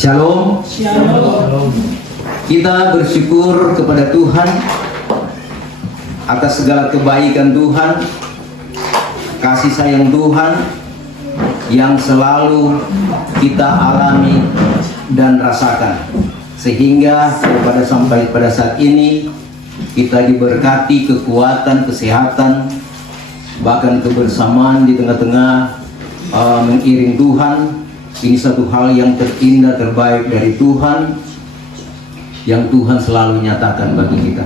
Shalom. Shalom. Kita bersyukur kepada Tuhan atas segala kebaikan Tuhan, kasih sayang Tuhan yang selalu kita alami dan rasakan, sehingga sampai pada saat ini kita diberkati kekuatan, kesehatan, bahkan kebersamaan di tengah-tengah mengiring Tuhan. Ini satu hal yang terindah, terbaik dari Tuhan, yang Tuhan selalu nyatakan bagi kita.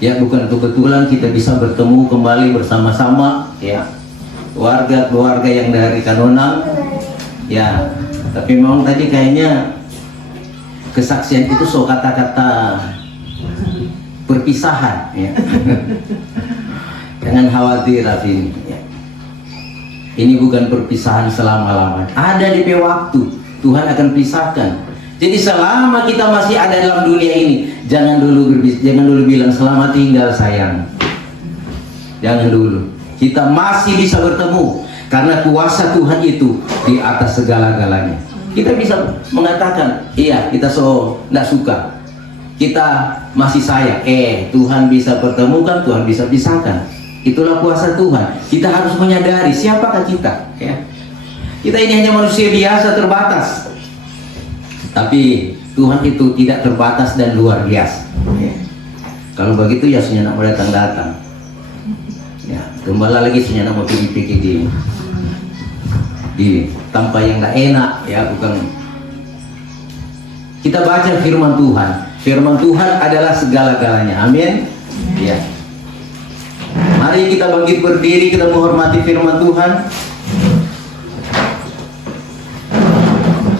Ya, bukan kebetulan kita bisa bertemu kembali bersama-sama, ya, keluarga yang dari Kanonang, ya. Tapi memang tadi kayaknya kesaksian itu so kata-kata perpisahan, ya. Jangan khawatir, Raffi, ya. Ini bukan perpisahan selama-lamanya. Ada DP waktu, Tuhan akan pisahkan. Jadi selama kita masih ada dalam dunia ini, jangan dulu bilang selamat tinggal sayang. Jangan dulu. Kita masih bisa bertemu karena kuasa Tuhan itu di atas segala-galanya. Kita bisa mengatakan, iya, kita nggak suka, kita masih sayang. Tuhan bisa pertemukan, Tuhan bisa pisahkan. Itulah kuasa Tuhan. Kita harus menyadari siapakah kita, ya. Kita ini hanya manusia biasa, terbatas. Tapi Tuhan itu tidak terbatas dan luar biasa, ya. Kalau begitu ya sunya nak mau datang. Ya, kembali lagi sunya nak mau pikir-pikir di tanpa yang tidak enak, ya, bukan. Kita baca firman Tuhan. Firman Tuhan adalah segala-galanya. Amin. Ya. Mari kita bangkit berdiri, kita menghormati firman Tuhan.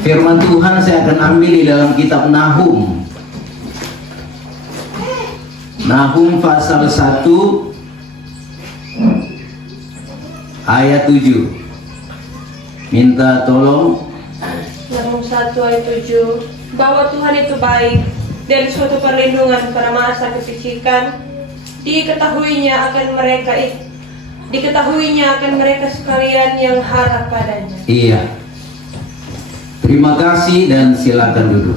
Firman Tuhan saya akan ambil di dalam kitab Nahum. Nahum pasal 1 ayat 7. Minta tolong. Nahum 1 ayat 7. Bahwa Tuhan itu baik dan suatu perlindungan pada masa kesekian. Diketahuinya akan mereka sekalian yang harap padanya. Iya. Terima kasih dan silakan duduk.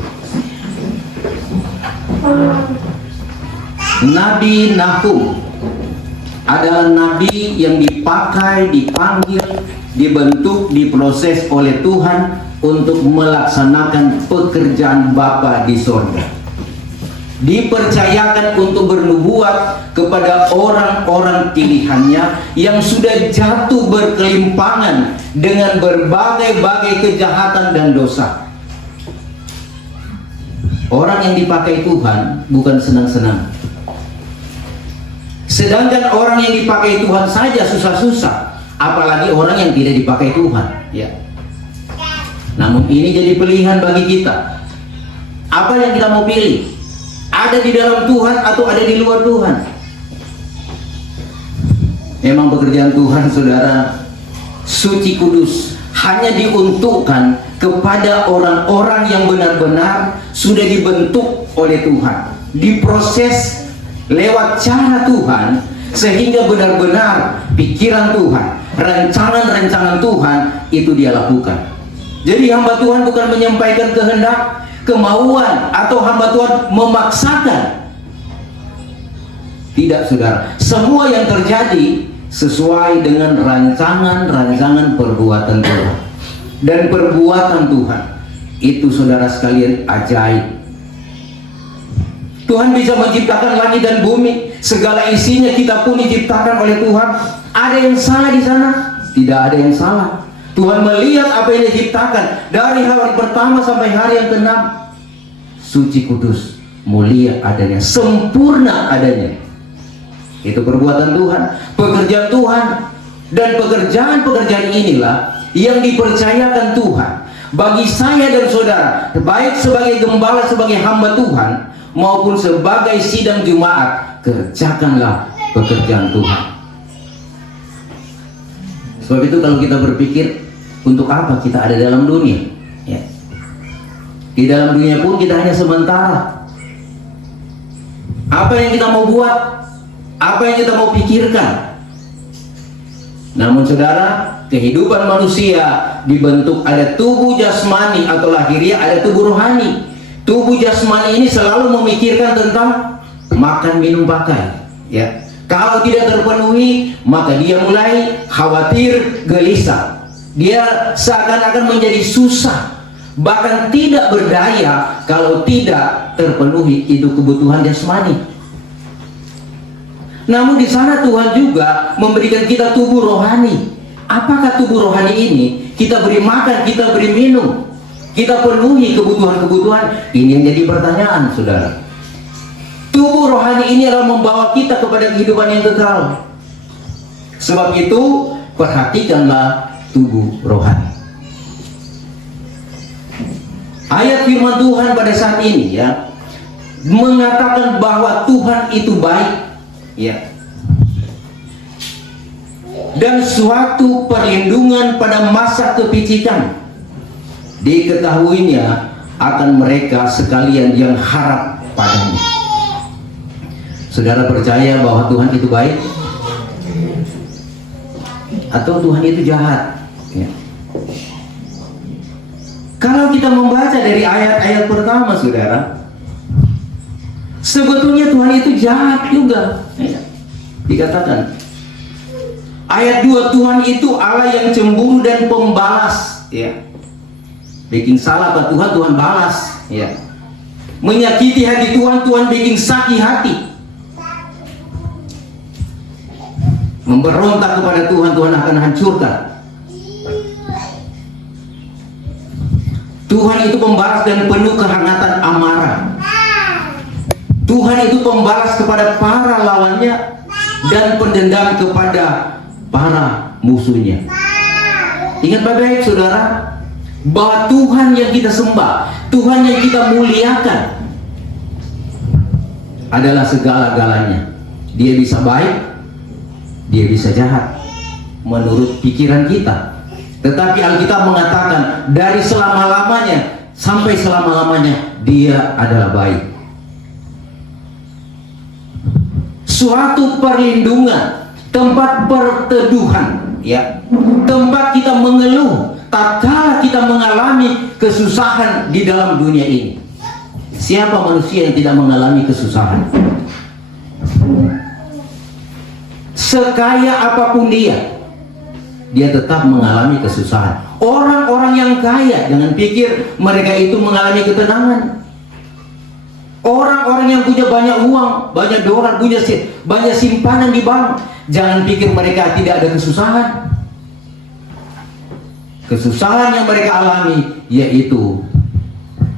Nabi Nahum adalah nabi yang dipanggil, dibentuk, diproses oleh Tuhan untuk melaksanakan pekerjaan Bapa di sorga. Dipercayakan untuk bernubuat kepada orang-orang pilihannya yang sudah jatuh berkelimpangan dengan berbagai-bagai kejahatan dan dosa. Orang yang dipakai Tuhan bukan senang-senang. Sedangkan orang yang dipakai Tuhan saja susah-susah, apalagi orang yang tidak dipakai Tuhan, ya. Namun ini jadi pilihan bagi kita. Apa yang kita mau pilih? Ada di dalam Tuhan atau ada di luar Tuhan? Memang pekerjaan Tuhan, saudara, suci kudus, hanya diuntukkan kepada orang-orang yang benar-benar sudah dibentuk oleh Tuhan, diproses lewat cara Tuhan, sehingga benar-benar pikiran Tuhan, rancangan-rancangan Tuhan itu dia lakukan. Jadi hamba Tuhan bukan menyampaikan kehendak, kemauan, atau hamba Tuhan memaksakan. Tidak, saudara. Semua yang terjadi sesuai dengan rancangan perbuatan Tuhan. Dan perbuatan Tuhan itu, saudara sekalian, ajaib. Tuhan bisa menciptakan langit dan bumi, segala isinya, kita pun diciptakan oleh Tuhan. Ada yang salah di sana? Tidak ada yang salah. Tuhan melihat apa yang diciptakan dari hari pertama sampai hari yang ke-6, suci kudus, mulia adanya, sempurna adanya. Itu perbuatan Tuhan, pekerjaan Tuhan. Dan pekerjaan-pekerjaan inilah yang dipercayakan Tuhan bagi saya dan saudara, baik sebagai gembala, sebagai hamba Tuhan, maupun sebagai sidang jemaat. Kerjakanlah pekerjaan Tuhan. Sebab itu kalau kita berpikir, untuk apa kita ada dalam dunia, ya. Di dalam dunia pun kita hanya sementara. Apa yang kita mau buat, apa yang kita mau pikirkan, Namun saudara, kehidupan manusia dibentuk ada tubuh jasmani atau lahiriah, ada tubuh rohani. Tubuh jasmani ini selalu memikirkan tentang makan, minum, pakai. Ya, kalau tidak terpenuhi, maka dia mulai khawatir, gelisah. Dia seakan-akan menjadi susah, bahkan tidak berdaya kalau tidak terpenuhi itu kebutuhan jasmani. Namun di sana Tuhan juga memberikan kita tubuh rohani. Apakah tubuh rohani ini? Kita beri makan, kita beri minum, kita penuhi kebutuhan-kebutuhan. Ini yang jadi pertanyaan, saudara. Tubuh rohani ini adalah membawa kita kepada kehidupan yang kekal. Sebab itu, perhatikanlah tubuh rohani. Ayat firman Tuhan pada saat ini ya mengatakan bahwa Tuhan itu baik. Ya. Dan suatu perlindungan pada masa kepicikan diketahuinya akan mereka sekalian yang harap padanya. Saudara percaya bahwa Tuhan itu baik? Atau Tuhan itu jahat? Ya. Kalau kita membaca dari ayat-ayat pertama, saudara, sebetulnya Tuhan itu jahat juga. Ya. Dikatakan ayat 2, Tuhan itu Allah yang cemburu dan pembalas. Ya. Bikin salah ke Tuhan, Tuhan balas. Ya. Menyakiti hati Tuhan, Tuhan bikin sakit hati. Memberontak kepada Tuhan, Tuhan akan hancurkan. Tuhan itu pembalas dan penuh kehangatan amarah. Tuhan itu pembalas kepada para lawannya dan pendendam kepada para musuhnya. Ingat baik-baik, saudara, bahwa Tuhan yang kita sembah, Tuhan yang kita muliakan adalah segala-galanya. Dia bisa baik, dia bisa jahat menurut pikiran kita. Tetapi Alkitab mengatakan dari selama-lamanya sampai selama-lamanya dia adalah baik. Suatu perlindungan, tempat perteduhan, ya, tempat kita mengeluh tatkala kita mengalami kesusahan di dalam dunia ini. Siapa manusia yang tidak mengalami kesusahan? Sekaya apapun dia tetap mengalami kesusahan. Orang-orang yang kaya, jangan pikir mereka itu mengalami ketenangan. Orang-orang yang punya banyak uang, banyak dolar, punya banyak simpanan di bank, jangan pikir mereka tidak ada kesusahan. Kesusahan yang mereka alami yaitu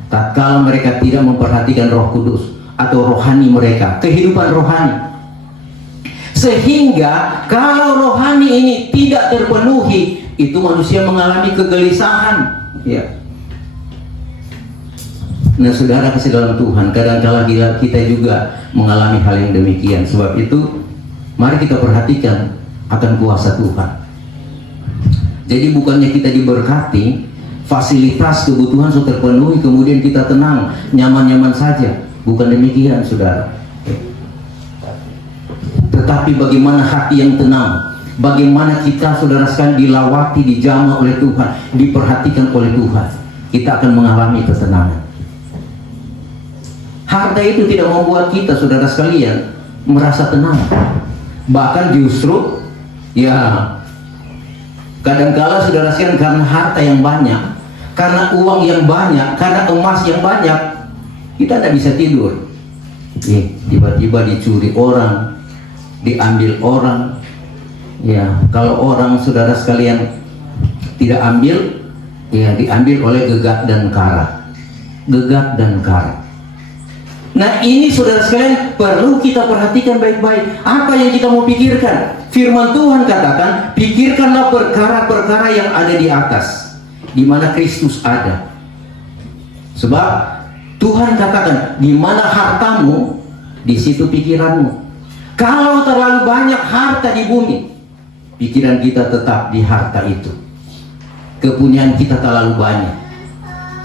tatkala mereka tidak memperhatikan Roh Kudus atau rohani mereka, kehidupan rohani. Sehingga kalau rohani ini tidak terpenuhi, itu manusia mengalami kegelisahan. Ya. Nah, saudara kasih dalam Tuhan, kadang-kala kita juga mengalami hal yang demikian. Sebab itu, mari kita perhatikan akan kuasa Tuhan. Jadi bukannya kita diberkati, fasilitas kebutuhan sudah terpenuhi, kemudian kita tenang, nyaman-nyaman saja. Bukan demikian, saudara. Tetapi bagaimana hati yang tenang, bagaimana kita, saudara sekalian, dilawati, dijamah oleh Tuhan, diperhatikan oleh Tuhan, kita akan mengalami ketenangan. Harta itu tidak membuat kita, saudara sekalian, merasa tenang. Bahkan justru, ya, kadangkala saudara sekalian, karena harta yang banyak, karena uang yang banyak, karena emas yang banyak, kita tidak bisa tidur. Tiba-tiba dicuri orang, diambil orang. Ya, kalau orang, saudara sekalian, tidak ambil, ya, diambil oleh gegap dan kara. Gegap dan kara. Nah, ini saudara sekalian perlu kita perhatikan baik-baik. Apa yang kita mau pikirkan? Firman Tuhan katakan, pikirkanlah perkara-perkara yang ada di atas, di mana Kristus ada. Sebab Tuhan katakan, di mana hartamu, di situ pikiranmu. Kalau terlalu banyak harta di bumi, pikiran kita tetap di harta itu. Kepunyaan kita terlalu banyak.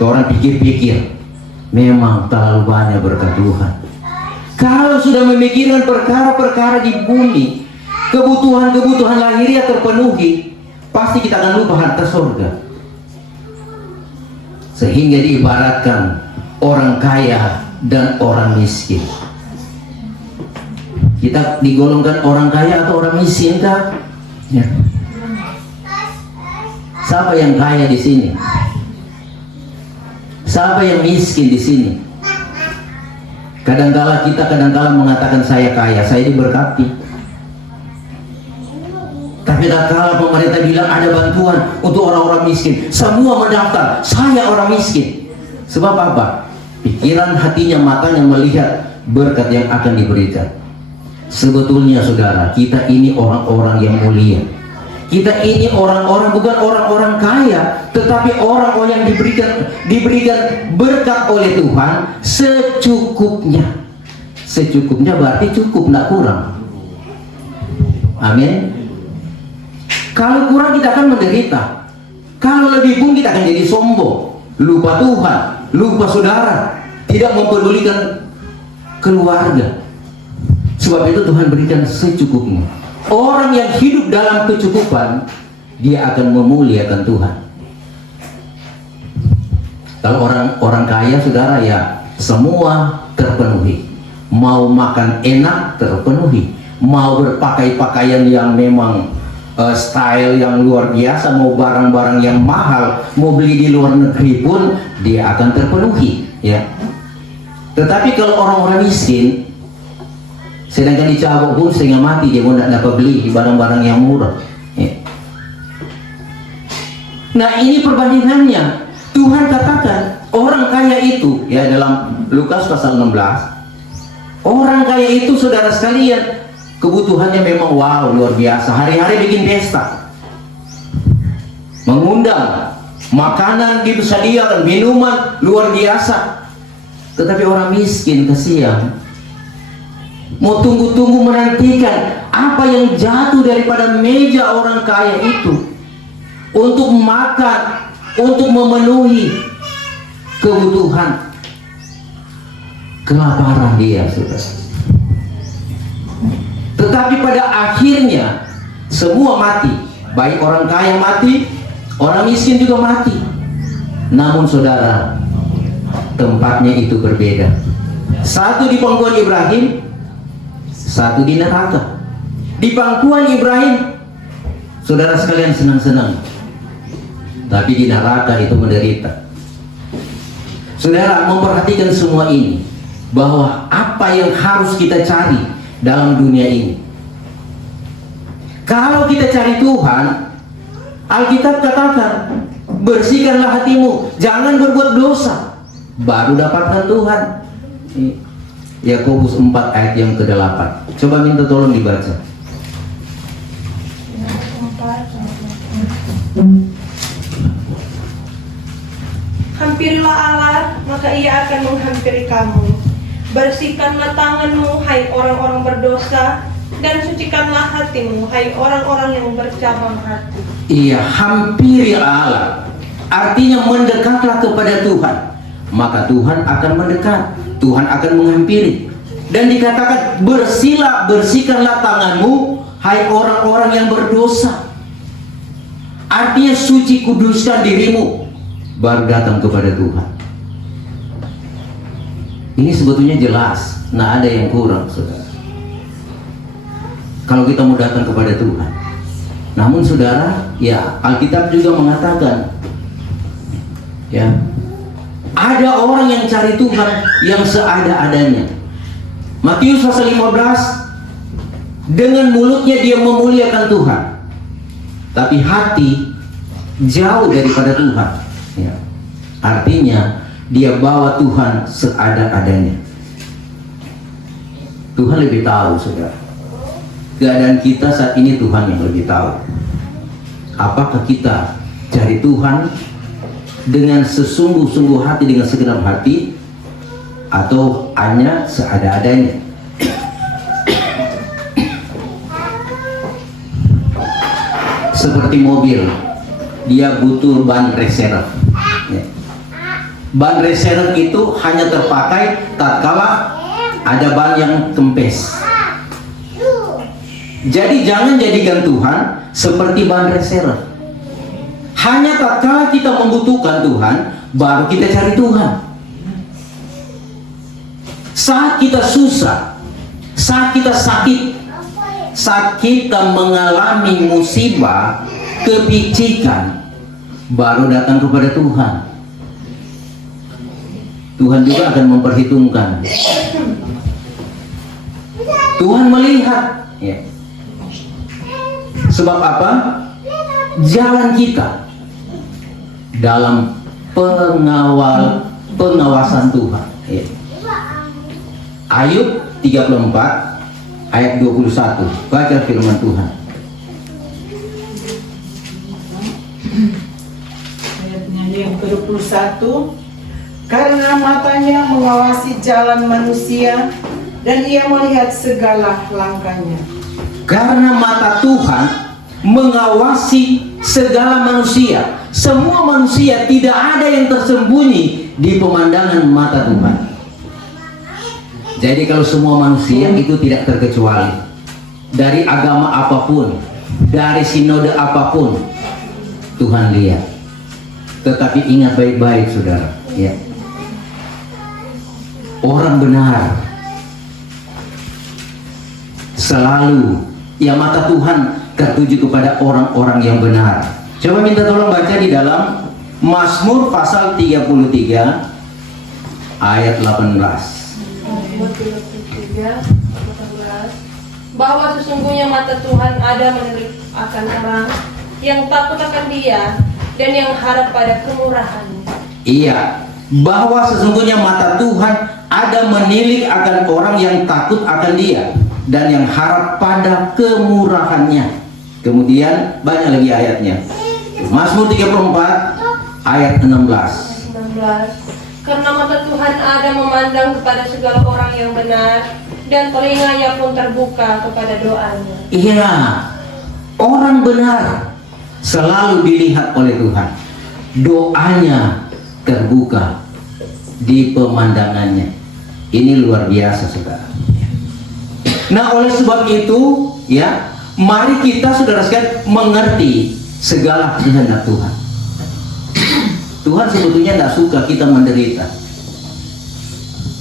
Orang pikir-pikir, memang terlalu banyak berkat Tuhan. Kalau sudah memikirkan perkara-perkara di bumi, kebutuhan lahiriah terpenuhi, pasti kita akan lupa harta surga. Sehingga diibaratkan orang kaya dan orang miskin. Kita digolongkan orang kaya atau orang miskin kah? Ya. Siapa yang kaya di sini? Siapa yang miskin di sini? Kadangkala kita mengatakan saya kaya, saya diberkati. Tapi kadangkala pemerintah bilang ada bantuan untuk orang-orang miskin, semua mendaftar, saya orang miskin. Sebab apa? Pikiran, hatinya, matanya melihat berkat yang akan diberikan. Sebetulnya saudara, kita ini orang-orang yang mulia. Kita ini orang-orang, bukan orang-orang kaya, tetapi orang-orang yang diberikan berkat oleh Tuhan secukupnya. Secukupnya berarti cukup, tidak kurang. Amin. Kalau kurang kita akan menderita. Kalau lebih pun kita akan jadi sombong, lupa Tuhan, lupa saudara, tidak mempedulikan keluarga. Sebab itu Tuhan berikan secukupnya. Orang yang hidup dalam kecukupan, dia akan memuliakan Tuhan. Kalau orang kaya saudara, ya semua terpenuhi. Mau makan enak terpenuhi, mau berpakai pakaian yang memang style yang luar biasa, mau barang-barang yang mahal, mau beli di luar negeri pun dia akan terpenuhi, ya. Tetapi kalau orang-orang miskin, sedangkan dicabok pun sehingga mati, dia mau tidak dapat beli barang-barang yang murah, ya. Nah, ini perbandingannya. Tuhan katakan orang kaya itu, ya, dalam Lukas pasal 16, orang kaya itu saudara sekalian, kebutuhannya memang wow, luar biasa. Hari-hari bikin pesta, mengundang, makanan disediakan, minuman luar biasa. Tetapi orang miskin kasihan, mau tunggu-tunggu menantikan apa yang jatuh daripada meja orang kaya itu untuk makan, untuk memenuhi kebutuhan. Kelaparan dia, saudara. Tetapi pada akhirnya semua mati, baik orang kaya mati, orang miskin juga mati. Namun saudara, tempatnya itu berbeda. Satu di pangkuan Ibrahim, satu di neraka. Di pangkuan Ibrahim, saudara sekalian senang-senang, tapi di neraka itu menderita. Saudara memperhatikan semua ini, bahwa apa yang harus kita cari dalam dunia ini. Kalau kita cari Tuhan, Alkitab katakan, bersihkanlah hatimu, jangan berbuat dosa, baru dapatkan Tuhan. Yakobus 4 ayat yang ke-8. Coba minta tolong dibaca. Hampirilah Allah, maka ia akan menghampiri kamu. Bersihkanlah tanganmu, hai orang-orang berdosa, dan sucikanlah hatimu, hai orang-orang yang bercabang hati. Iya, hampiri Allah, artinya mendekatlah kepada Tuhan, maka Tuhan akan mendekat, Tuhan akan menghampiri. Dan dikatakan, bersihkanlah tanganmu, hai orang-orang yang berdosa. Artinya suci, kuduskan dirimu, baru datang kepada Tuhan. Ini sebetulnya jelas, nah ada yang kurang, saudara. Kalau kita mau datang kepada Tuhan. Namun saudara, ya Alkitab juga mengatakan, ya, ada orang yang cari Tuhan yang seada-adanya. Matius pasal 15, dengan mulutnya dia memuliakan Tuhan, tapi hati jauh daripada Tuhan, ya. Artinya dia bawa Tuhan seada-adanya. Tuhan lebih tahu, saudara. Keadaan kita saat ini Tuhan yang lebih tahu. Apakah kita cari Tuhan dengan sesungguh-sungguh hati, dengan segenap hati, atau hanya seada-adanya? Seperti mobil, dia butuh ban reserve. Ban reserve itu hanya terpakai tatkala ada ban yang kempes. Jadi jangan jadikan Tuhan seperti bahan reserve. Hanya tatkala kita membutuhkan Tuhan, baru kita cari Tuhan. Saat kita susah, saat kita sakit, saat kita mengalami musibah, kepicikan, baru datang kepada Tuhan. Tuhan juga akan memperhitungkan. Tuhan melihat, ya. Sebab apa? Jalan kita dalam pengawasan Tuhan. Ya. Ayub 34 ayat 21. Baca firman Tuhan. Ayatnya yang ke-21. Karena matanya mengawasi jalan manusia dan ia melihat segala langkahnya. Karena mata Tuhan mengawasi segala manusia. Semua manusia, tidak ada yang tersembunyi di pemandangan mata Tuhan. Jadi kalau semua manusia itu tidak terkecuali, dari agama apapun, dari sinode apapun, Tuhan lihat. Tetapi ingat baik-baik saudara, ya. Orang benar selalu, ya, mata Tuhan tertuju kepada orang-orang yang benar. Coba minta tolong baca di dalam Mazmur pasal 33 ayat 18. Bahwa sesungguhnya mata Tuhan ada menilik akan orang yang takut akan Dia dan yang harap pada kemurahan-Nya. Iya, bahwa sesungguhnya mata Tuhan ada menilik akan orang yang takut akan Dia dan yang harap pada kemurahan-Nya. Kemudian banyak lagi ayatnya. Mazmur 34 ayat 16. Karena mata Tuhan ada memandang kepada segala orang yang benar dan telinganya pun terbuka kepada doanya. Iya, orang benar selalu dilihat oleh Tuhan. Doanya terbuka di pemandangannya. Ini luar biasa, saudara. Nah, oleh sebab itu, ya, mari kita, saudara sekalian, mengerti segala kehendak Tuhan. Tuhan sebetulnya tidak suka kita menderita.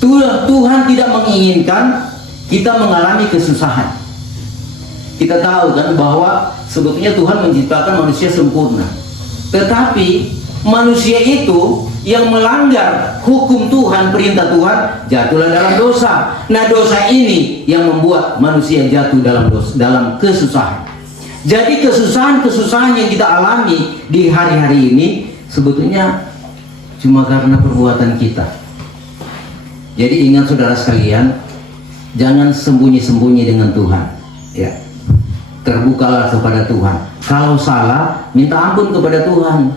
Tuhan tidak menginginkan kita mengalami kesusahan. Kita tahu kan bahwa sebetulnya Tuhan menciptakan manusia sempurna. Tetapi manusia itu yang melanggar hukum Tuhan, perintah Tuhan, jatuhlah dalam dosa. Nah, dosa ini yang membuat manusia jatuh dalam kesusahan. Jadi kesusahan-kesusahan yang kita alami di hari-hari ini sebetulnya cuma karena perbuatan kita. Jadi ingat saudara sekalian, jangan sembunyi-sembunyi dengan Tuhan, ya. Terbukalah kepada Tuhan. Kalau salah, minta ampun kepada Tuhan.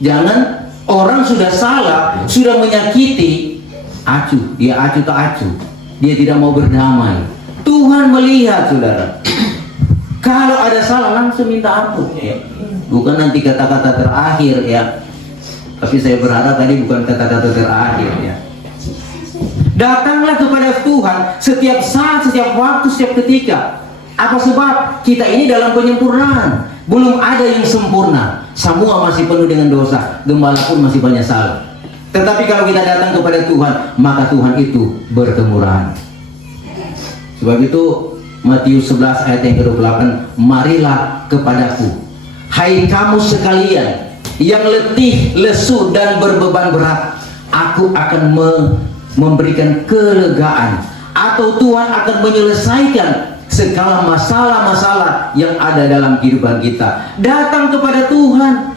Jangan orang sudah salah, sudah menyakiti, acuh, dia acuh tak acuh, dia tidak mau berdamai. Tuhan melihat, saudara. Kalau ada salah, langsung minta ampun, ya. Bukan nanti kata-kata terakhir, ya. Tapi saya berharap tadi bukan kata-kata terakhir, ya. Datanglah kepada Tuhan setiap saat, setiap waktu, setiap ketika. Apa sebab? Kita ini dalam penyempurnaan. Belum ada yang sempurna. Semua masih penuh dengan dosa. Gembala pun masih banyak salah. Tetapi kalau kita datang kepada Tuhan, maka Tuhan itu berkemurahan. Sebab itu Matius 11 ayat yang ke-28, marilah kepadaku, hai kamu sekalian yang letih, lesu dan berbeban berat, aku akan memberikan kelegaan, atau Tuhan akan menyelesaikan segala masalah-masalah yang ada dalam kehidupan kita. Datang kepada Tuhan.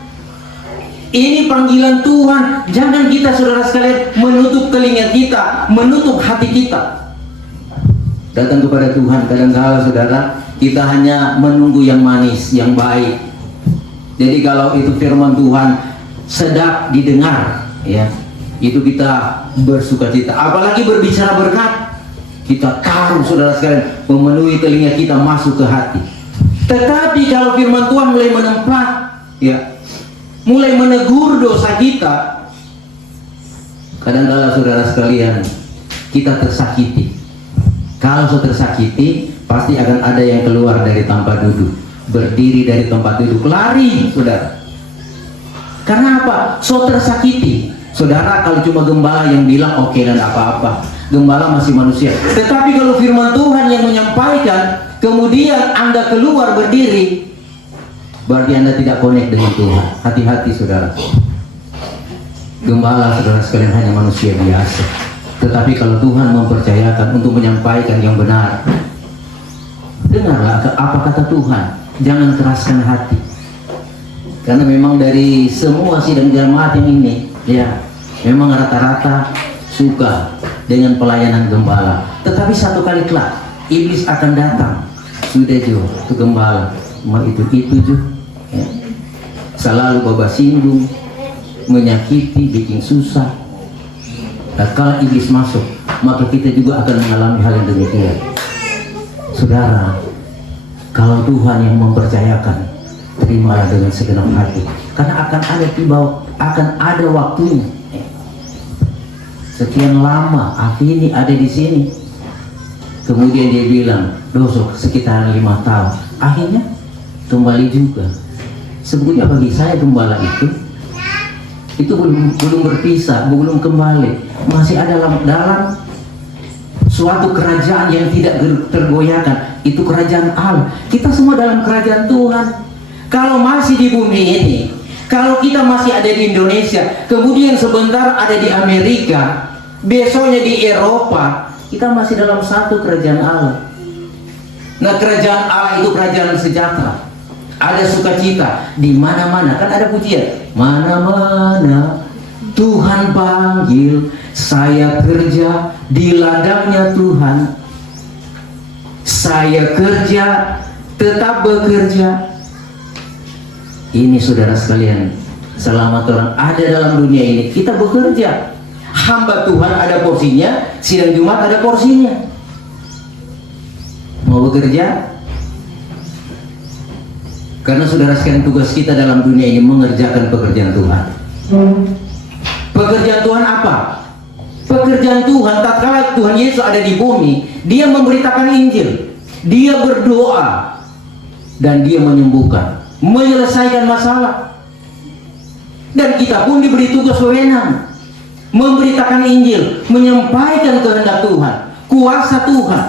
Ini panggilan Tuhan. Jangan kita, saudara sekalian, menutup telinga kita, menutup hati kita. Datang kepada Tuhan. Kadang-kala, saudara, kita hanya menunggu yang manis, yang baik. Jadi kalau itu firman Tuhan sedap didengar, ya, itu kita bersukacita. Apalagi berbicara berkat, kita taruh, saudara sekalian, memenuhi telinga kita masuk ke hati. Tetapi kalau firman Tuhan mulai menempat, ya, mulai menegur dosa kita, kadang-kala, saudara sekalian, kita tersakiti. Kalau sudah tersakiti, pasti akan ada yang keluar dari tempat duduk, berdiri dari tempat duduk, lari, saudara. Karena apa? So tersakiti. Saudara, kalau cuma gembala yang bilang oke dan apa-apa, gembala masih manusia. Tetapi kalau firman Tuhan yang menyampaikan, kemudian Anda keluar berdiri, berarti Anda tidak connect dengan Tuhan. Hati-hati, saudara. Gembala, saudara sekalian, hanya manusia biasa. Tetapi kalau Tuhan mempercayakan untuk menyampaikan yang benar, dengarlah apa kata Tuhan. Jangan keraskan hati. Karena memang dari semua sidang jemaat yang ini, ya, memang rata-rata suka dengan pelayanan gembala. Tetapi satu kali kelak iblis akan datang. Sudah jo, itu gembala, mau itu jo, ya. Selalu bawa singgung, menyakiti, bikin susah. Dan kalau iblis masuk, maka kita juga akan mengalami hal yang demikian. Saudara, kalau Tuhan yang mempercayakan, terimalah dengan segenap hati, karena akan ada waktunya. Sekian lama Afini ada di sini, kemudian dia bilang dosok sekitar 5 tahun, akhirnya kembali juga. Sebetulnya bagi saya gembala itu belum berpisah, belum kembali, masih ada dalam suatu kerajaan yang tidak tergoyahkan. Itu kerajaan Allah. Kita semua dalam kerajaan Tuhan. Kalau masih di bumi ini, kalau kita masih ada di Indonesia, kemudian sebentar ada di Amerika, besoknya di Eropa, kita masih dalam satu kerajaan Allah. Nah, kerajaan Allah itu kerajaan sejahtera. Ada sukacita di mana-mana, kan ada pujian. Mana-mana Tuhan panggil, saya kerja di ladangnya Tuhan. Saya kerja, tetap bekerja. Ini saudara sekalian, selama orang ada dalam dunia ini, kita bekerja. Hamba Tuhan ada porsinya, sidang Jumat ada porsinya. Mau bekerja? Karena saudara sekalian, tugas kita dalam dunia ini mengerjakan pekerjaan Tuhan. Pekerjaan Tuhan apa? Pekerjaan Tuhan, tatkala Tuhan Yesus ada di bumi, dia memberitakan Injil, dia berdoa, dan dia menyembuhkan, menyelesaikan masalah. Dan kita pun diberi tugas wewenang, memberitakan Injil, menyampaikan kehendak Tuhan, kuasa Tuhan,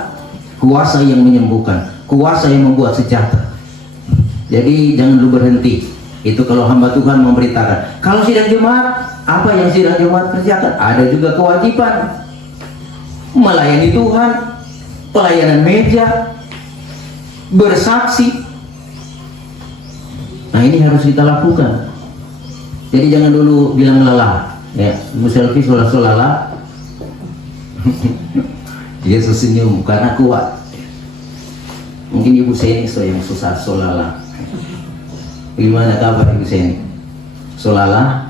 kuasa yang menyembuhkan, kuasa yang membuat sejahtera. Jadi jangan dulu berhenti. Itu kalau hamba Tuhan memberitakan. Kalau sidang Jumat, apa yang sidang Jumat kerjakan? Ada juga kewajiban melayani Tuhan, pelayanan meja, bersaksi. Nah, ini harus kita lakukan. Jadi jangan dulu bilang lelah. Ya, Ibu Selvi solah-solalah. Yesus senyum karena kuat. Mungkin Ibu Seni yang susah solalah. Gimana kabar Ibu Seni? Solala?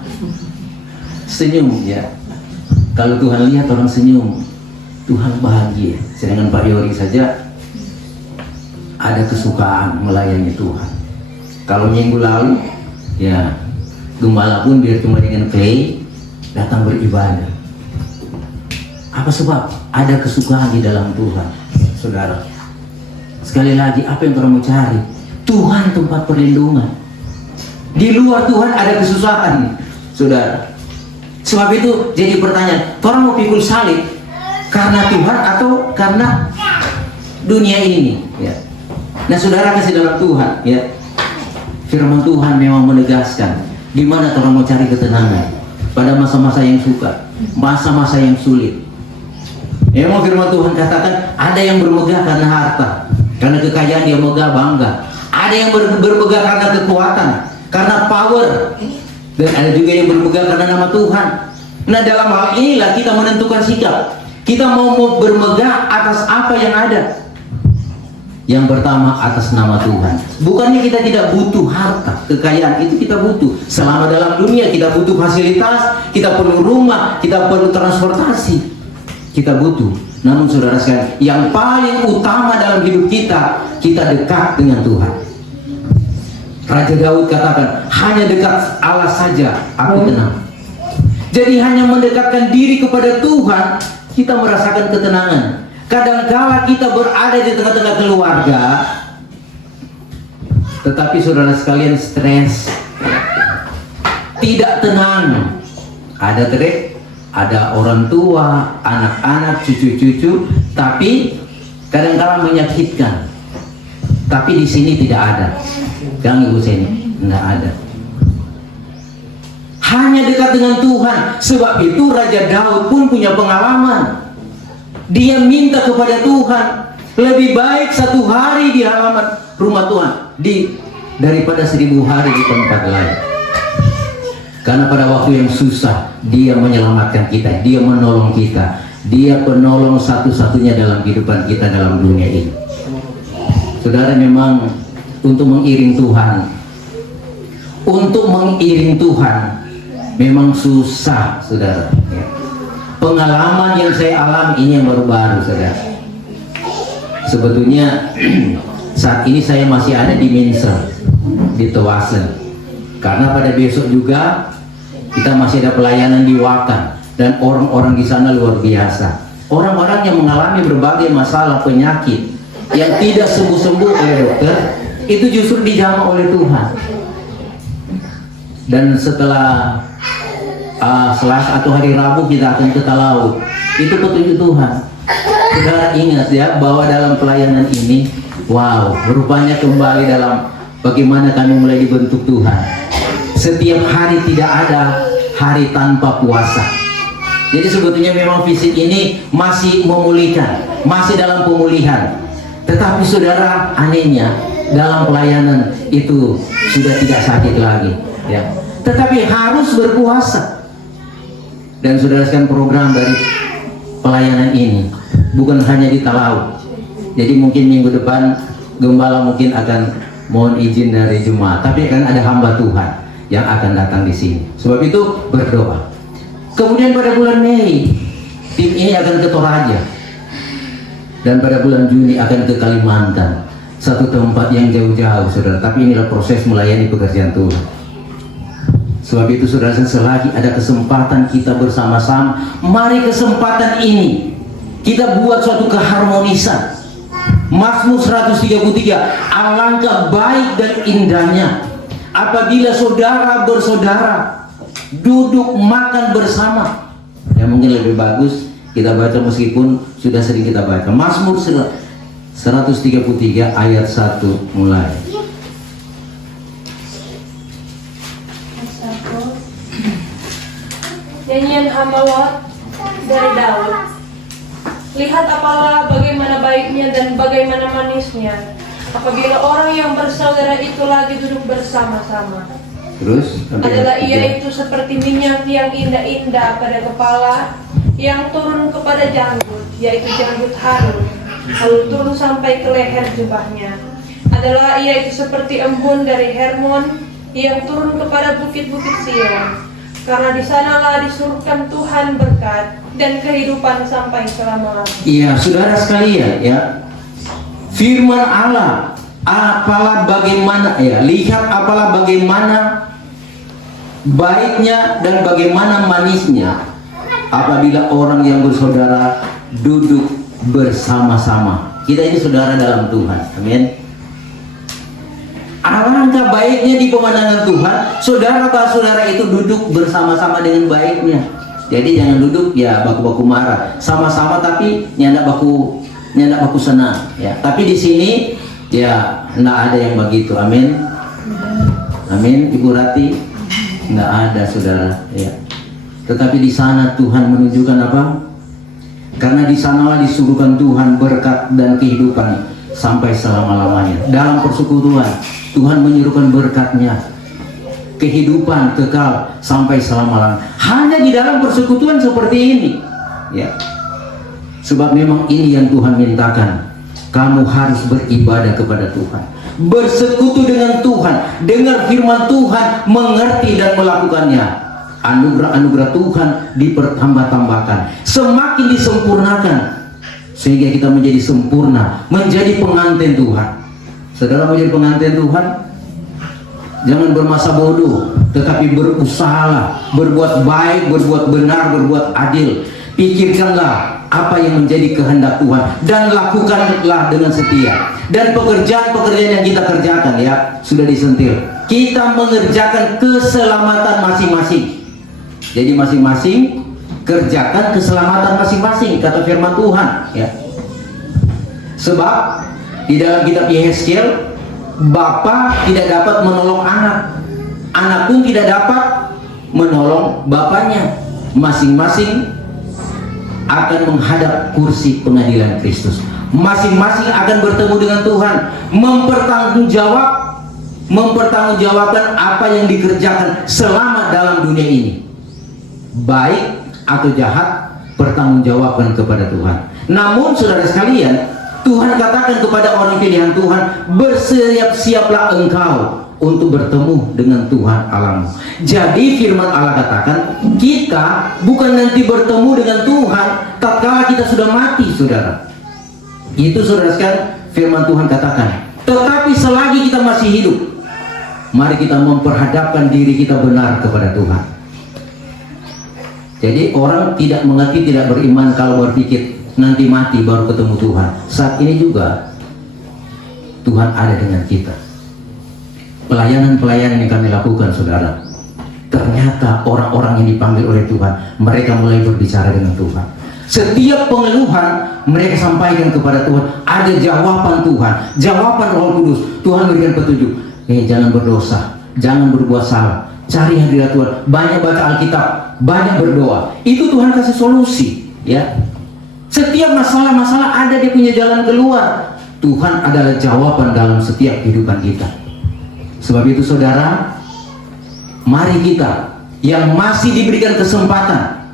Senyum ya. Kalau Tuhan lihat orang senyum, Tuhan bahagia. Sedangkan Pak Yori saja ada kesukaan melayani Tuhan. Kalau minggu lalu, ya gembala pun biar cuma dengan clay datang beribadah. Apa sebab? Ada kesukaan di dalam Tuhan, saudara. Sekali lagi, apa yang orang mau cari? Tuhan tempat perlindungan. Di luar Tuhan ada kesusahan, saudara. Sebab itu jadi pertanyaan, orang mau pikul salib karena Tuhan atau karena dunia ini? Ya. Nah, saudara kasih dalam Tuhan, ya. Firman Tuhan memang menegaskan di mana orang mau cari ketenangan pada masa-masa yang suka, masa-masa yang sulit. Memang firman Tuhan katakan ada yang bermegah karena harta, karena kekayaan dia megah bangga. Ada yang bermegah karena kekuatan, karena power, dan ada juga yang bermegah karena nama Tuhan. Nah, dalam hal inilah kita menentukan sikap. Kita mau bermegah atas apa yang ada. Yang pertama, atas nama Tuhan. Bukannya kita tidak butuh harta, kekayaan itu kita butuh. Selama dalam dunia kita butuh fasilitas, kita perlu rumah, kita perlu transportasi, kita butuh. Namun saudara sekalian, yang paling utama dalam hidup kita dekat dengan Tuhan. Raja Daud katakan, hanya dekat Allah saja aku tenang. Jadi hanya mendekatkan diri kepada Tuhan, kita merasakan ketenangan. Kadangkala kita berada di tengah-tengah keluarga, tetapi saudara sekalian stres, tidak tenang. Ada orang tua, anak-anak, cucu-cucu, tapi kadangkala menyakitkan. Tapi di sini tidak ada. Yang ibu sini tidak ada. Hanya dekat dengan Tuhan. Sebab itu Raja Daud pun punya pengalaman. Dia minta kepada Tuhan, lebih baik 1 hari di halaman rumah Tuhan daripada 1000 hari di tempat lain. Karena pada waktu yang susah, dia menyelamatkan kita, dia menolong kita, dia penolong satu-satunya dalam kehidupan kita dalam dunia ini. Saudara, memang untuk mengiring Tuhan memang susah, saudara. Pengalaman yang saya alami ini yang baru-baru, saudara. Sebetulnya saat ini saya masih ada di Minser, di Tawasen, karena pada besok juga kita masih ada pelayanan di Wakan, dan orang-orang di sana luar biasa. Orang-orang yang mengalami berbagai masalah penyakit yang tidak sembuh-sembuh oleh dokter, itu justru dijamah oleh Tuhan. Dan setelah Selasa atau hari Rabu kita akan ke Talaut. Itu petunjuk Tuhan. Saudara ingat ya, bahwa dalam pelayanan ini, wow, rupanya kembali dalam bagaimana kami mulai dibentuk Tuhan. Setiap hari tidak ada hari tanpa puasa. Jadi sebetulnya memang fisik ini masih memulihkan, masih dalam pemulihan. Tetapi saudara, anehnya dalam pelayanan itu sudah tidak sakit lagi, ya. Tetapi harus berpuasa. Dan saudara sekalian, program dari pelayanan ini bukan hanya di Talaut. Jadi mungkin minggu depan gembala mungkin akan mohon izin dari jemaat, tapi akan ada hamba Tuhan yang akan datang di sini. Sebab itu berdoa. Kemudian pada bulan Mei tim ini akan ke Toraja, dan pada bulan Juni akan ke Kalimantan, satu tempat yang jauh-jauh, saudara. Tapi inilah proses melayani pekerjaan Tuhan. Sebab itu saudara, selagi ada kesempatan kita bersama-sama, mari kesempatan ini kita buat suatu keharmonisan. Mazmur 133, alangkah baik dan indahnya apabila saudara bersaudara duduk makan bersama. Ya, mungkin lebih bagus kita baca meskipun sudah sering kita baca. Mazmur 133 ayat 1 mulai. Nyanyian Hamawat dari Daud. Lihat apalah bagaimana baiknya dan bagaimana manisnya apabila orang yang bersaudara itu lagi duduk bersama-sama. Terus adalah ia itu seperti minyak yang indah-indah pada kepala, yang turun kepada janggut, yaitu janggut Harun, lalu turun sampai ke leher jubahnya. Adalah ia itu seperti embun dari Hermon, yang turun kepada bukit-bukit Sion. Karena di sanalah disuruhkan Tuhan berkat dan kehidupan sampai selama-lamanya. Iya, saudara sekalian, ya. Firman Allah, apalah bagaimana, ya, lihat apalah bagaimana baiknya dan bagaimana manisnya apabila orang yang bersaudara duduk bersama-sama. Kita ini saudara dalam Tuhan. Amin. Alangkah baiknya di pemandangan Tuhan, saudara-saudara itu duduk bersama-sama dengan baiknya. Jadi jangan duduk ya baku-baku marah, sama-sama tapi nyandak baku senang. Ya, tapi di sini ya nggak ada yang begitu. Amin. Amin, Ibu Rati, nggak ada, saudara. Ya. Tetapi di sana Tuhan menunjukkan apa? Karena di sanalah disuruhkan Tuhan berkat dan kehidupan sampai selama-lamanya. Dalam persekutuan Tuhan menyuruhkan berkatnya, kehidupan kekal sampai selama-lamanya. Hanya di dalam persekutuan seperti ini, ya. Sebab memang ini yang Tuhan mintakan. Kamu harus beribadah kepada Tuhan, bersekutu dengan Tuhan, dengar firman Tuhan, mengerti dan melakukannya. Anugerah-anugerah Tuhan dipertambah-tambahkan, semakin disempurnakan, sehingga kita menjadi sempurna, menjadi pengantin Tuhan. Saudara menjadi pengantin Tuhan, jangan bermasa bodoh, tetapi berusahalah, berbuat baik, berbuat benar, berbuat adil. Pikirkanlah apa yang menjadi kehendak Tuhan dan lakukanlah dengan setia. Dan pekerjaan-pekerjaan yang kita kerjakan, ya, sudah disentil. Kita mengerjakan keselamatan masing-masing. Jadi masing-masing kerjakan keselamatan masing-masing, kata firman Tuhan, ya. Sebab di dalam kitab Yehezkiel, bapa tidak dapat menolong anak, anak pun tidak dapat menolong bapaknya. Masing-masing akan menghadap kursi pengadilan Kristus. Masing-masing akan bertemu dengan Tuhan, mempertanggungjawabkan apa yang dikerjakan selama dalam dunia ini, baik atau jahat, pertanggungjawabkan kepada Tuhan. Namun saudara sekalian, Tuhan katakan kepada orang pilihan Tuhan, bersiap-siaplah engkau untuk bertemu dengan Tuhan Allahmu. Jadi firman Allah katakan, kita bukan nanti bertemu dengan Tuhan tatkala kita sudah mati, saudara. Itu saudara sekalian, firman Tuhan katakan. Tetapi selagi kita masih hidup, mari kita memperhadapkan diri kita benar kepada Tuhan. Jadi orang tidak mengerti, tidak beriman kalau berpikir nanti mati baru ketemu Tuhan. Saat ini juga Tuhan ada dengan kita. Pelayanan-pelayanan yang kami lakukan, saudara, ternyata orang-orang yang dipanggil oleh Tuhan, mereka mulai berbicara dengan Tuhan. Setiap pengeluhan mereka sampaikan kepada Tuhan, ada jawaban Tuhan, jawaban Roh Kudus. Tuhan berikan petunjuk, jangan berdosa, jangan berbuat salah, cari hadirat Tuhan, banyak baca Alkitab, banyak berdoa. Itu Tuhan kasih solusi, ya. Setiap masalah-masalah ada dia punya jalan keluar. Tuhan adalah jawaban dalam setiap kehidupan kita. Sebab itu saudara, mari kita yang masih diberikan kesempatan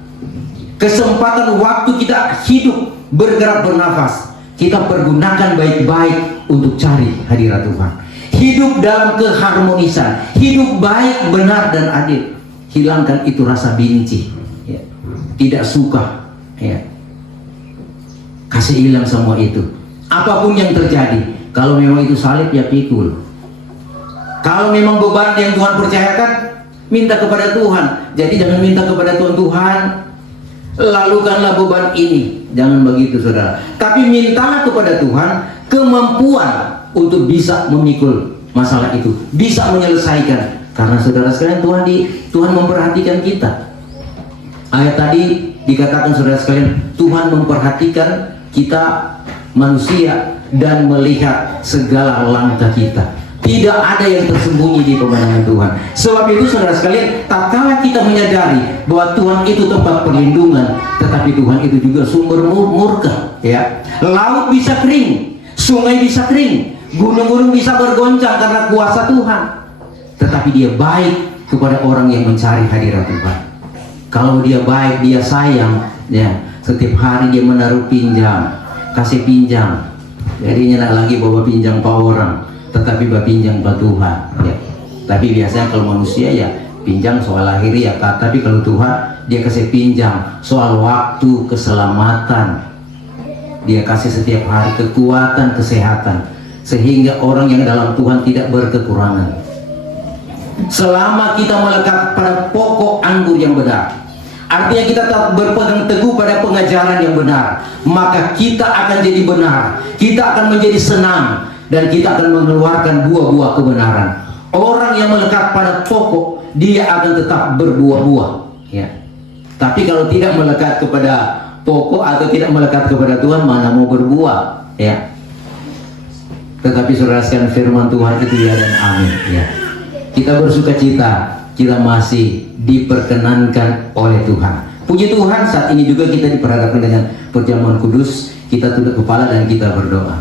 waktu kita hidup, bergerak, bernafas, kita pergunakan baik-baik untuk cari hadirat Tuhan. Hidup dalam keharmonisan, hidup baik, benar, dan adil. Hilangkan itu rasa benci, ya. Tidak suka, ya. Kasih hilang semua itu. Apapun yang terjadi, kalau memang itu salib, ya pikul. Kalau memang beban yang Tuhan percayakan, minta kepada Tuhan. Jadi jangan minta kepada Tuhan, lalukanlah beban ini. Jangan begitu, saudara. Tapi mintalah kepada Tuhan kemampuan untuk bisa memikul masalah itu, bisa menyelesaikan. Karena saudara sekalian, Tuhan memperhatikan kita. Ayat tadi dikatakan, saudara sekalian, Tuhan memperhatikan kita manusia dan melihat segala langkah kita. Tidak ada yang tersembunyi di pemandangan Tuhan. Sebab itu saudara sekalian, tatkala kita menyadari bahwa Tuhan itu tempat perlindungan, tetapi Tuhan itu juga sumber murka, ya. Laut bisa kering, sungai bisa kering, gunung-gunung bisa bergoncang karena kuasa Tuhan. Tetapi dia baik kepada orang yang mencari hadirat Tuhan. Kalau dia baik, dia sayang, ya. Setiap hari dia menaruh pinjam, kasih pinjam. Jadi nyenak lagi bawa pinjam pak orang, tetapi pinjam ke Tuhan, ya. Tapi biasanya kalau manusia ya pinjam soal lahiriah, tapi kalau Tuhan dia kasih pinjam soal waktu, keselamatan. Dia kasih setiap hari kekuatan, kesehatan, sehingga orang yang dalam Tuhan tidak berkekurangan. Selama kita melekat pada pokok anggur yang benar, artinya kita tetap berpegang teguh pada pengajaran yang benar, maka kita akan jadi benar, kita akan menjadi senang, dan kita akan mengeluarkan buah-buah kebenaran. Orang yang melekat pada pokok, dia akan tetap berbuah-buah, ya. Tapi kalau tidak melekat kepada pokok atau tidak melekat kepada Tuhan, mana mau berbuah, ya. Tetapi saudara sekalian, firman Tuhan itu ya dan amin, ya. Kita bersuka cita, kita masih diperkenankan oleh Tuhan. Puji Tuhan, saat ini juga kita diperhadapkan dengan perjamuan kudus. Kita tunduk kepala dan kita berdoa.